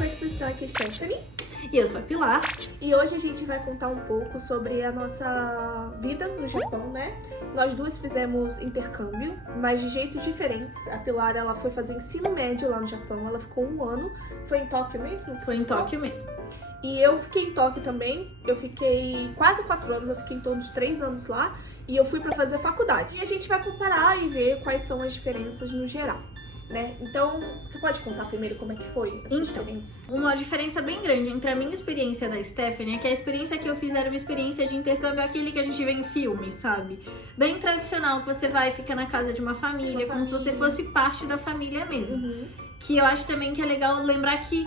como é que vocês estão? Aqui é a Stephanie. E eu sou a Pilar. E hoje a gente vai contar um pouco sobre a nossa vida no Japão, né? Nós duas fizemos intercâmbio, mas de jeitos diferentes. A Pilar, ela foi fazer ensino médio lá no Japão, ela ficou 1 ano. Foi em Tóquio mesmo? Foi em Tóquio mesmo. E eu fiquei em Tóquio também. Eu fiquei quase 4 anos, eu fiquei em torno de 3 anos lá. E eu fui pra fazer faculdade. E a gente vai comparar e ver quais são as diferenças no geral, né? Então, você pode contar primeiro como é que foi essa diferença? Uma diferença bem grande entre a minha experiência da Stephanie é que a experiência que eu fiz era uma experiência de intercâmbio, aquele que a gente vê em filme, sabe? Bem tradicional, que você vai e fica na casa de uma família, como se você fosse parte da família mesmo. Uhum. Que eu acho também que é legal lembrar que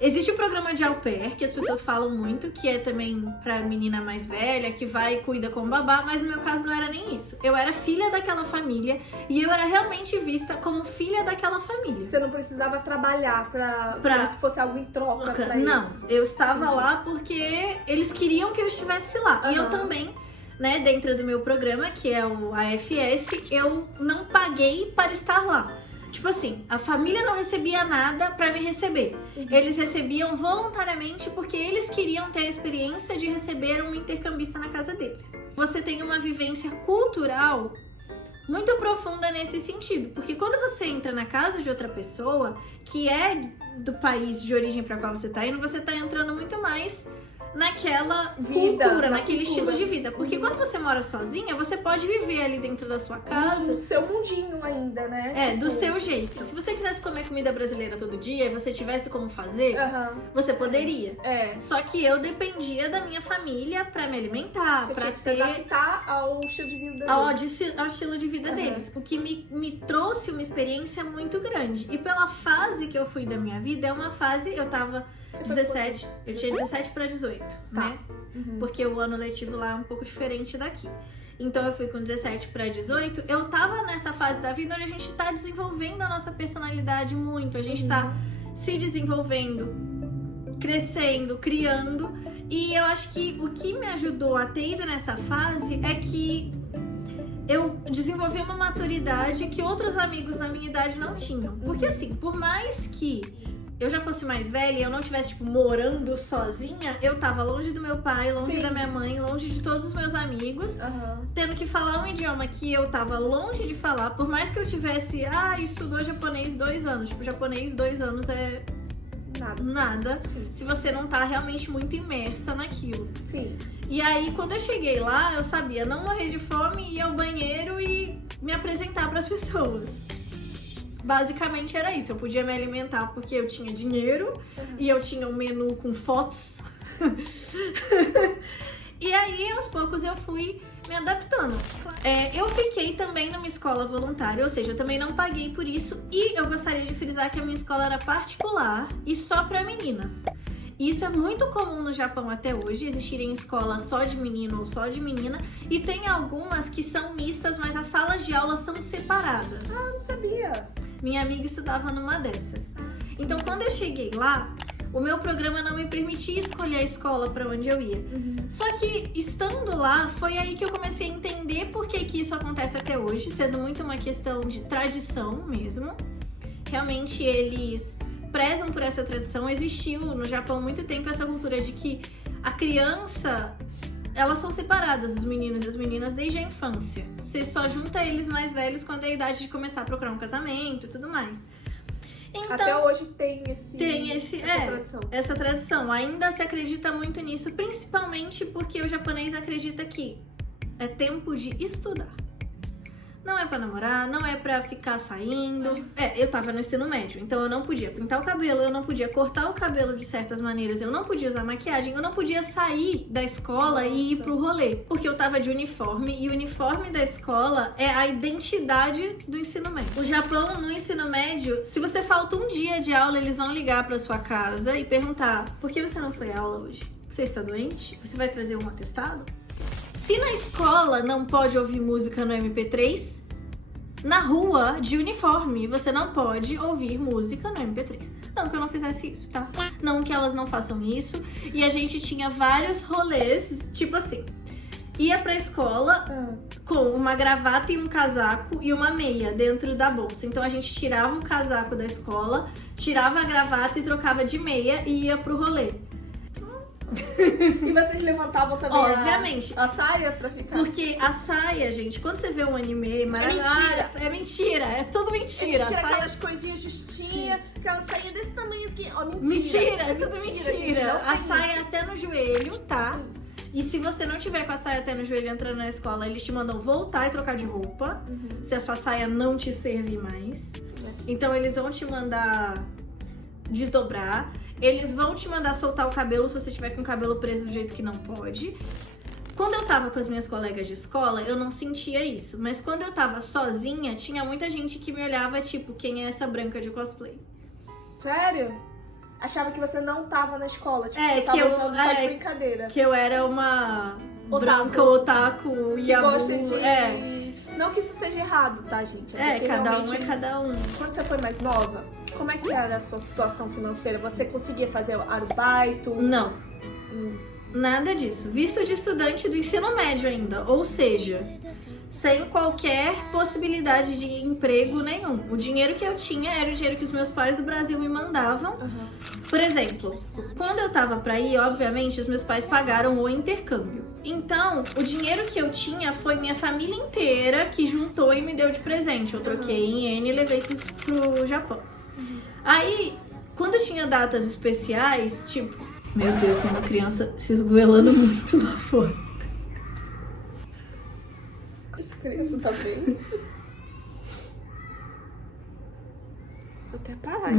existe o programa de au pair, que as pessoas falam muito, que é também pra menina mais velha, que vai e cuida com o babá, mas no meu caso não era nem isso. Eu era filha daquela família e eu era realmente vista como filha daquela família. Você não precisava trabalhar pra se fosse algo em troca pra eles. Não, eu estava lá porque eles queriam que eu estivesse lá. E eu também, né, dentro do meu programa, que é o AFS, eu não paguei para estar lá. Tipo assim, a família não recebia nada pra me receber. Eles recebiam voluntariamente porque eles queriam ter a experiência de receber um intercambista na casa deles. Você tem uma vivência cultural muito profunda nesse sentido, porque quando você entra na casa de outra pessoa, que é do país de origem pra qual você tá indo, você tá entrando muito mais naquela cultura, naquele estilo de vida. Porque quando você mora sozinha, você pode viver ali dentro da sua casa. No seu mundinho ainda, né? É, do seu jeito. Se você quisesse comer comida brasileira todo dia e você tivesse como fazer, você poderia. É. Só que eu dependia da minha família pra me alimentar, Você pra tinha que se adaptar ao estilo de vida deles. ao estilo de vida deles. O que me trouxe uma experiência muito grande. E pela fase que eu fui da minha vida, é uma fase, eu tava 17, eu tinha 17 pra 18, né? Porque o ano letivo lá é um pouco diferente daqui. Então eu fui com 17 pra 18, eu tava nessa fase da vida onde a gente tá desenvolvendo a nossa personalidade muito, a gente tá se desenvolvendo, crescendo, criando, e eu acho que o que me ajudou a ter ido nessa fase é que eu desenvolvi uma maturidade que outros amigos da minha idade não tinham. Porque assim, por mais que eu já fosse mais velha e eu não estivesse, tipo, morando sozinha, eu tava longe do meu pai, longe da minha mãe, longe de todos os meus amigos, tendo que falar um idioma que eu tava longe de falar, por mais que eu tivesse, estudou japonês 2 anos, tipo, japonês 2 anos é nada se você não tá realmente muito imersa naquilo. Sim. E aí, quando eu cheguei lá, eu sabia não morrer de fome, ir ao banheiro e me apresentar pras pessoas. Basicamente era isso, eu podia me alimentar porque eu tinha dinheiro e eu tinha um menu com fotos. E aí, aos poucos, eu fui me adaptando. Eu fiquei também numa escola voluntária, ou seja, eu também não paguei por isso. E eu gostaria de frisar que a minha escola era particular e só para meninas. Isso é muito comum no Japão até hoje, existirem escolas só de menino ou só de menina. E tem algumas que são mistas, mas as salas de aula são separadas. Não sabia. Minha amiga estudava numa dessas. Então, quando eu cheguei lá, o meu programa não me permitia escolher a escola para onde eu ia. Só que, estando lá, foi aí que eu comecei a entender por que isso acontece até hoje, sendo muito uma questão de tradição mesmo. Realmente, eles prezam por essa tradição. Existiu no Japão há muito tempo essa cultura de que a criança, elas são separadas, os meninos e as meninas, desde a infância. Você só junta eles mais velhos quando é a idade de começar a procurar um casamento e tudo mais. Então, até hoje tem essa tradição. Ainda se acredita muito nisso, principalmente porque o japonês acredita que é tempo de estudar. Não é pra namorar, não é pra ficar saindo. Eu tava no ensino médio, então eu não podia pintar o cabelo, eu não podia cortar o cabelo de certas maneiras, eu não podia usar maquiagem, eu não podia sair da escola e ir pro rolê, porque eu tava de uniforme, e o uniforme da escola é a identidade do ensino médio. O Japão, no ensino médio, se você falta um dia de aula, eles vão ligar pra sua casa e perguntar: por que você não foi à aula hoje? Você está doente? Você vai trazer um atestado? Se na escola não pode ouvir música no MP3, na rua, de uniforme, você não pode ouvir música no MP3. Não que eu não fizesse isso, tá? Não que elas não façam isso. E a gente tinha vários rolês, tipo assim, ia pra escola, com uma gravata e um casaco e uma meia dentro da bolsa. Então a gente tirava o casaco da escola, tirava a gravata e trocava de meia e ia pro rolê. E vocês levantavam também Obviamente. a saia pra ficar? Porque a saia, gente, quando você vê um anime mentira. é mentira, é tudo mentira. É mentira, Saia... aquelas coisinhas justinhas, aquela saia desse tamanho aqui. Ó, Mentira, é tudo mentira. Gente, não A tem saia isso. até no joelho, tá? E se você não tiver com a saia até no joelho entrando na escola, eles te mandam voltar e trocar de roupa. Se a sua saia não te servir mais. Então eles vão te mandar desdobrar. Eles vão te mandar soltar o cabelo se você tiver com o cabelo preso do jeito que não pode. Quando eu tava com as minhas colegas de escola, eu não sentia isso. Mas quando eu tava sozinha, tinha muita gente que me olhava tipo, quem é essa branca de cosplay? Sério? Achava que você não tava na escola, tipo, É, você que tava eu- usando só de é, brincadeira. Que eu era uma Otaku. branca otaku Que yabu. gosta de... É, Não que isso seja errado, tá, gente? Porque cada um realmente é eles- cada um. Quando você foi mais nova, como é que era a sua situação financeira? Você conseguia fazer arubaito? Não. Nada disso. Visto de estudante do ensino médio ainda. Ou seja, sem qualquer possibilidade de emprego nenhum. O dinheiro que eu tinha era o dinheiro que os meus pais do Brasil me mandavam. Por exemplo, quando eu tava pra ir, obviamente, os meus pais pagaram o intercâmbio. Então, o dinheiro que eu tinha foi minha família inteira que juntou e me deu de presente. Eu troquei em iene e levei pro Japão. Aí, quando tinha datas especiais, tipo... Meu Deus, tem uma criança se esgoelando muito lá fora. Essa criança tá bem. Vou até parar.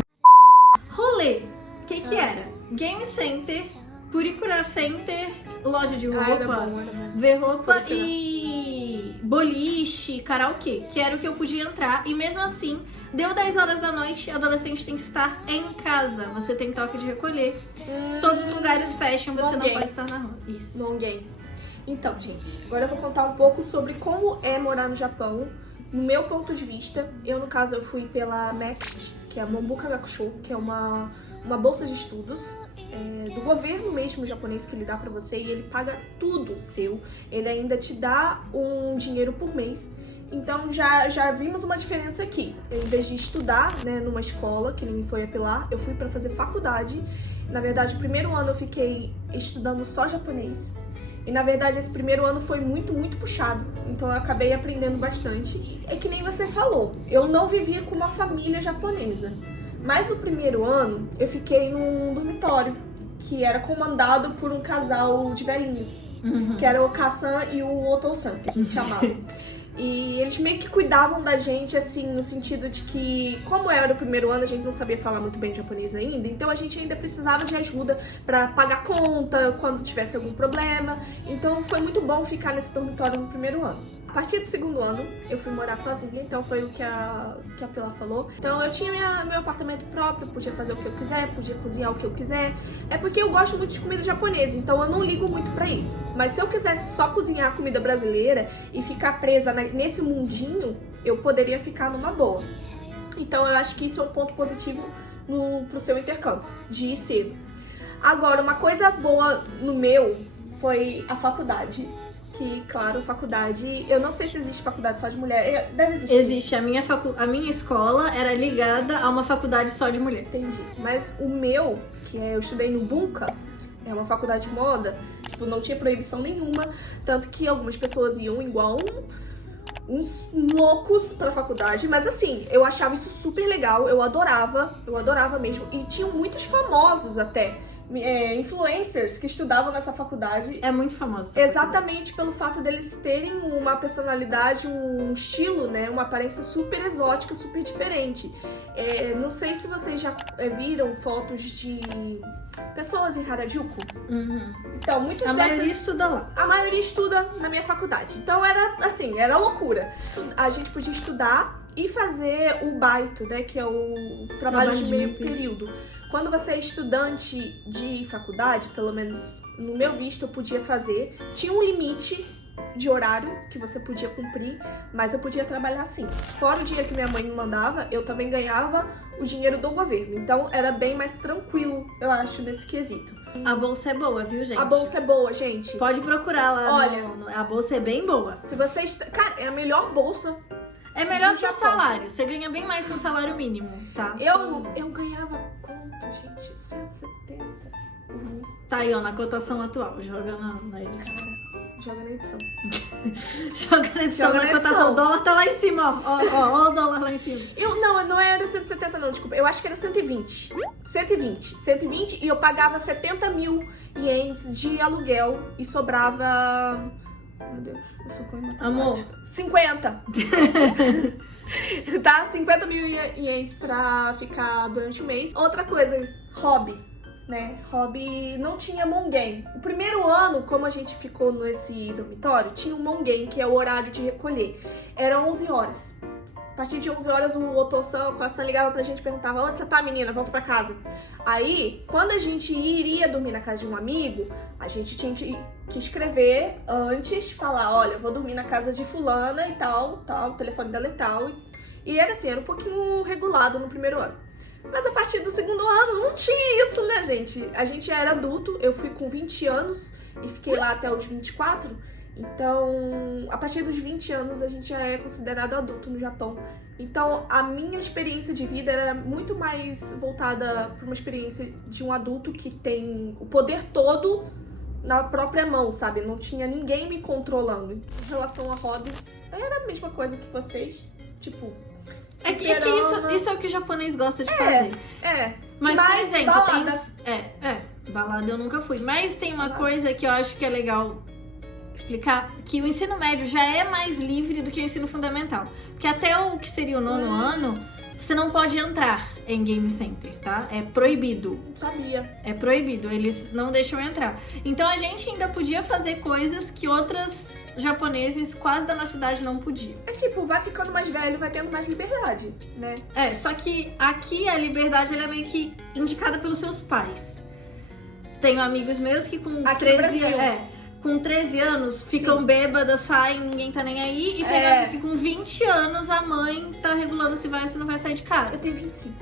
Rolê. O que era? Game Center, Purikura Center, loja de roupa, Era bom. ver roupa Purikura. e boliche, karaokê, que era o que eu podia entrar. E mesmo assim, deu 10 horas da noite, adolescente tem que estar em casa. Você tem toque de recolher. Todos os lugares fecham, você não Ninguém. pode estar na rua. Isso. Ninguém. Então, gente, agora eu vou contar um pouco sobre como é morar no Japão. No meu ponto de vista, eu no caso eu fui pela Next, que é a Mombuka Gakusho, que é uma bolsa de estudos do governo mesmo japonês que ele dá pra você e ele paga tudo seu. Ele ainda te dá um dinheiro por mês. Então já vimos uma diferença aqui. Eu, em vez de estudar, né, numa escola, que nem foi a Pilar, eu fui pra fazer faculdade. Na verdade, o primeiro ano eu fiquei estudando só japonês. E na verdade esse primeiro ano foi muito, muito puxado. Então eu acabei aprendendo bastante. É que nem você falou, eu não vivia com uma família japonesa. Mas no primeiro ano eu fiquei num dormitório que era comandado por um casal de velhinhos. Que era o Okasan e o Otou-san, que a gente chamava. E eles meio que cuidavam da gente, assim, no sentido de que, como era o primeiro ano, a gente não sabia falar muito bem japonês ainda, então a gente ainda precisava de ajuda pra pagar conta, quando tivesse algum problema. Então foi muito bom ficar nesse dormitório no primeiro ano. A partir do segundo ano, eu fui morar sozinha, então foi o que a Pilar falou. Então eu tinha meu apartamento próprio, podia fazer o que eu quiser, podia cozinhar o que eu quiser. É porque eu gosto muito de comida japonesa, então eu não ligo muito pra isso. Mas se eu quisesse só cozinhar comida brasileira e ficar presa nesse mundinho, eu poderia ficar numa boa. Então eu acho que isso é um ponto positivo pro seu intercâmbio, de ir cedo. Agora, uma coisa boa no meu foi a faculdade. Que, claro, faculdade... Eu não sei se existe faculdade só de mulher. Deve existir. Existe. A minha escola era ligada a uma faculdade só de mulher. Entendi. Mas o meu, que eu estudei no Bunka, é uma faculdade de moda, tipo, não tinha proibição nenhuma. Tanto que algumas pessoas iam igual uns loucos pra faculdade. Mas assim, eu achava isso super legal. Eu adorava mesmo. E tinham muitos famosos até. Influencers que estudavam nessa faculdade. É muito famosa. Exatamente pelo fato deles terem uma personalidade, um estilo, né? Uma aparência super exótica, super diferente. Não sei se vocês já viram fotos de pessoas em Harajuku. Então, muitas A dessas... maioria estuda lá. A maioria estuda na minha faculdade. Então era assim, era loucura. A gente podia estudar e fazer o baito, né? Que é o trabalho de meio período. Quando você é estudante de faculdade, pelo menos no meu visto eu podia fazer, tinha um limite de horário que você podia cumprir, mas eu podia trabalhar sim. Fora o dinheiro que minha mãe me mandava, eu também ganhava o dinheiro do governo. Então era bem mais tranquilo, eu acho, nesse quesito. A bolsa é boa, viu, gente? A bolsa é boa, gente. Pode procurar lá. Olha, a bolsa é bem boa. Se vocês... Cara, é a melhor bolsa. É melhor do que o Japão. salário. Você ganha bem mais que um salário mínimo, tá? Eu ganhava quanto, gente? 170 por mês. Tá aí, ó, na cotação atual. Joga na edição. Cara, joga na edição. Joga na edição, Joga na na cotação. edição. O dólar tá lá em cima, ó. Ó o dólar lá em cima. Não era 170 não, desculpa. Eu acho que era 120. 120 e eu pagava 70 mil ienes de aluguel e sobrava... Meu Deus, eu sou ruim em matemática. Amor. 50. Tá? 50 mil ienes pra ficar durante o mês. Outra coisa, hobby, né? Hobby não tinha mongen. O primeiro ano, como a gente ficou nesse dormitório, tinha um mongen, que é o horário de recolher. Era 11 horas. A partir de 11 horas, o Oto-san, o San ligava pra gente e perguntava: onde você tá, menina? Volta pra casa. Aí, quando a gente iria dormir na casa de um amigo, a gente tinha que escrever antes, falar: olha, eu vou dormir na casa de fulana e tal, o telefone dela e tal. E era assim, era um pouquinho regulado no primeiro ano. Mas a partir do segundo ano, não tinha isso, né, gente? A gente já era adulto, eu fui com 20 anos e fiquei lá até os 24. Então, a partir dos 20 anos, a gente já é considerado adulto no Japão. Então, a minha experiência de vida era muito mais voltada para uma experiência de um adulto que tem o poder todo na própria mão, sabe? Não tinha ninguém me controlando. Em relação a hobbies, era a mesma coisa que vocês. Tipo, É que isso é o que o japonês gosta de fazer. É. Mas, por Mas exemplo, balada. Balada eu nunca fui. Mas tem uma coisa que eu acho que é legal explicar, que o ensino médio já é mais livre do que o ensino fundamental. Porque até o que seria o nono ano, você não pode entrar em game center, tá? É proibido. Não sabia. É proibido, eles não deixam entrar. Então a gente ainda podia fazer coisas que outras japoneses quase da nossa idade não podiam. É tipo, vai ficando mais velho, vai tendo mais liberdade, né? Só que aqui a liberdade ela é meio que indicada pelos seus pais. Tenho amigos meus que com Aqui no 13 Brasil. Com 13 anos, ficam Sim. bêbadas, saem, ninguém tá nem aí. E tem amigo que com 20 anos, a mãe tá regulando se vai ou se não vai sair de Eu casa. tenho 25.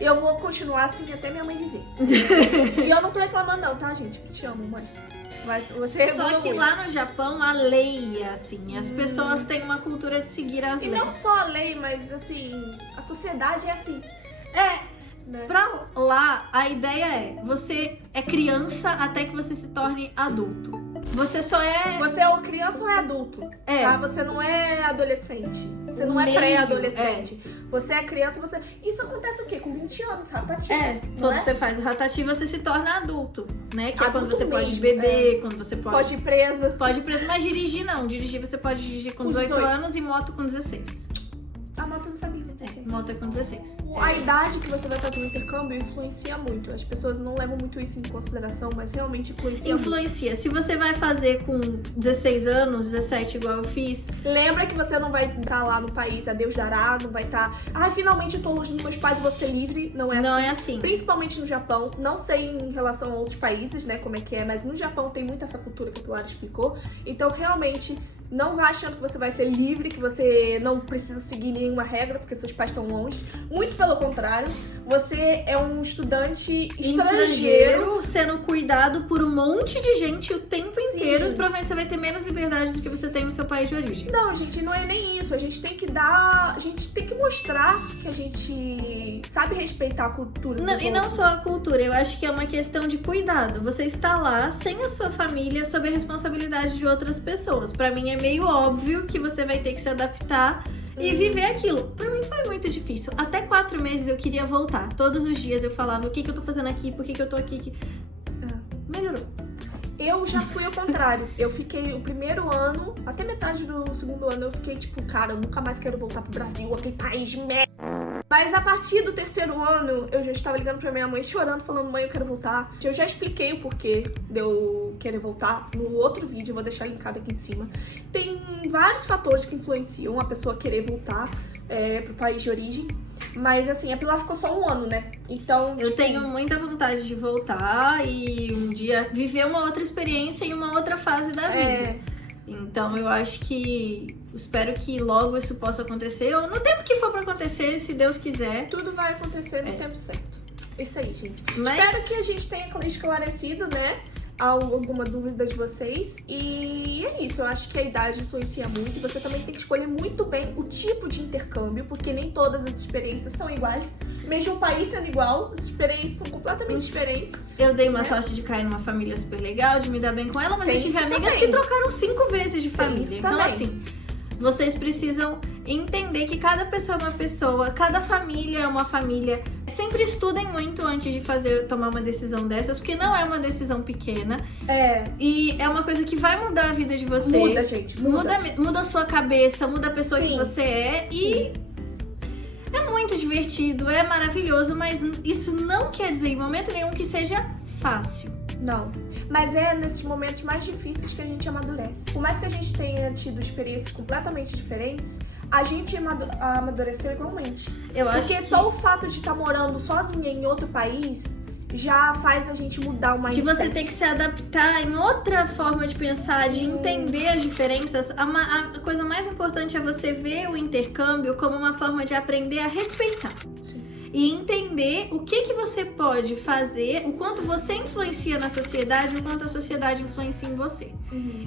Eu vou continuar assim até minha mãe viver. E eu não tô reclamando não, tá, gente? Te amo, mãe. Mas você Só regula que muito. lá no Japão, a lei é assim. As pessoas têm uma cultura de seguir as E leis. não só a lei, mas assim, a sociedade é assim, né? Pra lá, a ideia é, você é criança até que você se torne adulto. Você só é... Você é criança ou é adulto? Tá? Você não é adolescente. Você não é Meio, pré-adolescente. Você é criança, você... Isso acontece o quê? Com 20 anos, ratativo. Quando você faz o ratati, você se torna adulto, né? Que é quando Adulto você pode mesmo, beber, quando você Pode ir presa. Pode ir preso, mas dirigir não. Dirigir você pode dirigir com 18 anos e moto com 16. A moto eu não sabia que tinha. Moto é com 16. A idade que você vai fazer o intercâmbio influencia muito. As pessoas não levam muito isso em consideração, mas realmente influencia muito. Influencia. Se você vai fazer com 16 anos, 17 igual eu fiz... Lembra que você não vai estar lá no país, a Deus dará, não vai estar... finalmente eu tô longe dos meus pais, vou ser livre. Não é assim. Não é assim. Principalmente no Japão. Não sei em relação a outros países, né, como é que é, mas no Japão tem muito essa cultura que a Pilar explicou. Então, realmente... Não vá achando que você vai ser livre, que você não precisa seguir nenhuma regra, porque seus pais estão longe. Muito pelo contrário. Você é um estudante estrangeiro. Sendo cuidado por um monte de gente o tempo Sim. inteiro. Provavelmente você vai ter menos liberdade do que você tem no seu país de origem. Não, gente, não é nem isso. A gente tem que dar... A gente tem que mostrar que a gente sabe respeitar a cultura dos E não outros. só a cultura, eu acho que é uma questão de cuidado. Você está lá sem a sua família, sob a responsabilidade de outras pessoas. Pra mim é meio óbvio que você vai ter que se adaptar e viver aquilo. Pra mim foi muito difícil. Até 4 meses eu queria voltar. Todos os dias eu falava, o que eu tô fazendo aqui? Por que eu tô aqui? Melhorou. Eu já fui ao contrário. Eu fiquei o primeiro ano, até metade do segundo ano, eu fiquei tipo, cara, eu nunca mais quero voltar pro Brasil, aquele país de merda. Mas a partir do terceiro ano, eu já estava ligando pra minha mãe, chorando, falando, mãe, eu quero voltar. Eu já expliquei o porquê de eu querer voltar no outro vídeo, eu vou deixar linkado aqui em cima. Tem vários fatores que influenciam a pessoa querer voltar pro país de origem. Mas assim, a Pilar ficou só 1 ano, né? Então, Eu tenho muita vontade de voltar e um dia viver uma outra experiência em uma outra fase da vida. Então eu acho que... Espero que logo isso possa acontecer, ou no tempo que for pra acontecer, se Deus quiser. Tudo vai acontecer no tempo certo. Isso aí, gente. Mas... Espero que a gente tenha esclarecido, né, alguma dúvida de vocês. E é isso, eu acho que a idade influencia muito. Você também tem que escolher muito bem o tipo de intercâmbio, porque nem todas as experiências são iguais. Mesmo o país sendo igual, as experiências são completamente diferentes. Eu dei uma sorte de cair numa família super legal, de me dar bem com ela, mas Tem eu tive isso amigas também. que trocaram 5 vezes de família. isso Então, também. assim, vocês precisam entender que cada pessoa é uma pessoa, cada família é uma família. Sempre estudem muito antes de tomar uma decisão dessas, porque não é uma decisão pequena. E é uma coisa que vai mudar a vida de você. Muda, gente, muda. Muda a sua cabeça, muda a pessoa Sim. que você é. E é muito divertido, é maravilhoso, mas isso não quer dizer em momento nenhum que seja fácil. Não. Mas é nesses momentos mais difíceis que a gente amadurece. Por mais que a gente tenha tido experiências completamente diferentes, a gente amadureceu igualmente. Eu acho Porque que... só o fato de estar morando sozinha em outro país já faz a gente mudar o mindset. De você ter que se adaptar em outra forma de pensar, de entender as diferenças. A coisa mais importante é você ver o intercâmbio como uma forma de aprender a respeitar. Sim. E entender o que você pode fazer, o quanto você influencia na sociedade, o quanto a sociedade influencia em você.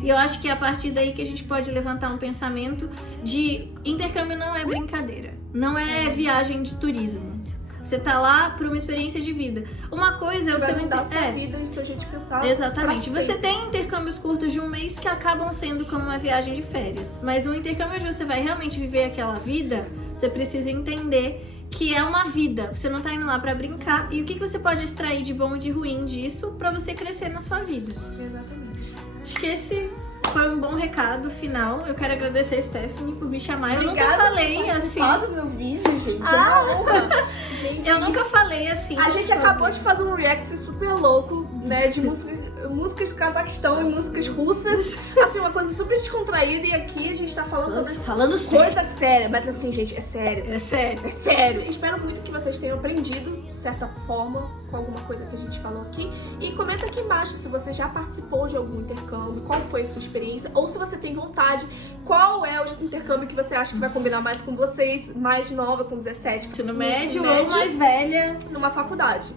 E eu acho que é a partir daí que a gente pode levantar um pensamento de intercâmbio não é brincadeira, não é viagem de turismo. Você tá lá para uma experiência de vida. Uma coisa é o vai seu mudar a sua vida e o seu jeito de pensar. Exatamente. pra Você sempre. tem intercâmbios curtos de um mês que acabam sendo como uma viagem de férias. Mas um intercâmbio onde você vai realmente viver aquela vida, você precisa entender que é uma vida. Você não tá indo lá pra brincar. E o que você pode extrair de bom e de ruim disso pra você crescer na sua vida. Exatamente. Acho que esse foi um bom recado final. Eu quero agradecer a Stephanie por me chamar. Obrigada eu nunca falei por assim. participar do meu vídeo, gente. É uma honra. Gente, Eu nunca falei assim. a gente acabou de fazer um react super louco, né? De músicas do Cazaquistão e músicas russas. Assim, uma coisa super descontraída. E aqui a gente tá falando sobre Falando sério. coisa séria. Mas assim, gente, é sério. É sério. É sério. Espero muito que vocês tenham aprendido, de certa forma, com alguma coisa que a gente falou aqui. E comenta aqui embaixo se você já participou de algum intercâmbio, qual foi a sua experiência, ou se você tem vontade, qual é o intercâmbio que você acha que vai combinar mais com vocês, mais nova, com 17, Ensino médio ou mais velha. numa faculdade.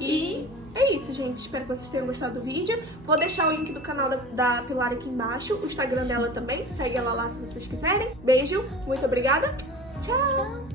E é isso, gente. Espero que vocês tenham gostado do vídeo. Vou deixar o link do canal da Pilar aqui embaixo, o Instagram dela também. Segue ela lá se vocês quiserem. Beijo, muito obrigada. Tchau!